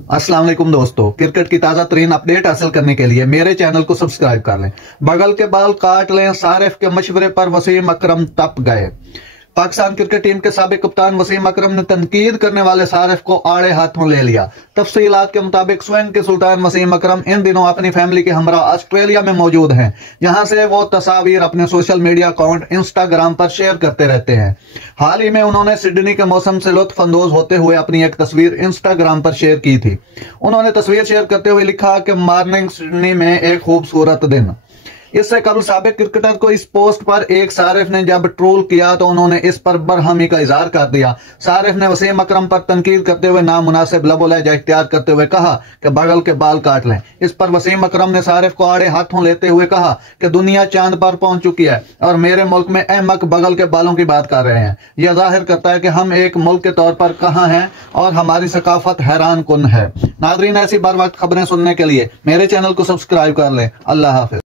अस्सलाम वालेकुम दोस्तों, क्रिकेट की ताजा तरीन अपडेट हासिल करने के लिए मेरे चैनल को सब्सक्राइब कर लें। बगल के बाल काट लें, सारिफ के मशवरे पर वसीम अकरम तप गए। पाकिस्तान क्रिकेट टीम के साबिक कप्तान वसीम अकरम ने तनकीद करने वाले सारिफ को आड़े हाथों ले लिया। तफसीलात के मुताबिक स्वयं के सुल्तान वसीम अकरम इन दिनों अपनी फैमिली के हमरा ऑस्ट्रेलिया में मौजूद हैं, जहां से वो तस्वीर अपने सोशल मीडिया अकाउंट इंस्टाग्राम पर शेयर करते रहते हैं। हाल ही में उन्होंने सिडनी के मौसम से लुत्फ अंदोज होते हुए अपनी एक तस्वीर इंस्टाग्राम पर शेयर की थी। उन्होंने तस्वीर शेयर करते हुए लिखा कि मॉर्निंग सिडनी में एक खूबसूरत दिन। इससे कबल साबिक क्रिकेटर को इस पोस्ट पर एक सारिफ ने जब ट्रोल किया तो उन्होंने इस पर बरहमी का इजहार कर दिया। सारिफ ने वसीम अकरम पर तनकीद करते हुए नामुनासिब लबो लहजा इख्तियार करते हुए कहा कि बगल के बाल काट लें। इस पर वसीम अकरम ने सारिफ को आड़े हाथों लेते हुए कहा कि दुनिया चांद पर पहुंच चुकी है और मेरे मुल्क में अहमक बगल के बालों की बात कर रहे हैं। यह जाहिर करता है कि हम एक मुल्क के तौर पर कहां हैं और हमारी सकाफत हैरान कुन है। नाजरीन, ऐसी बर वक्त खबरें सुनने के लिए मेरे चैनल को सब्सक्राइब कर लें। अल्लाह हाफिज।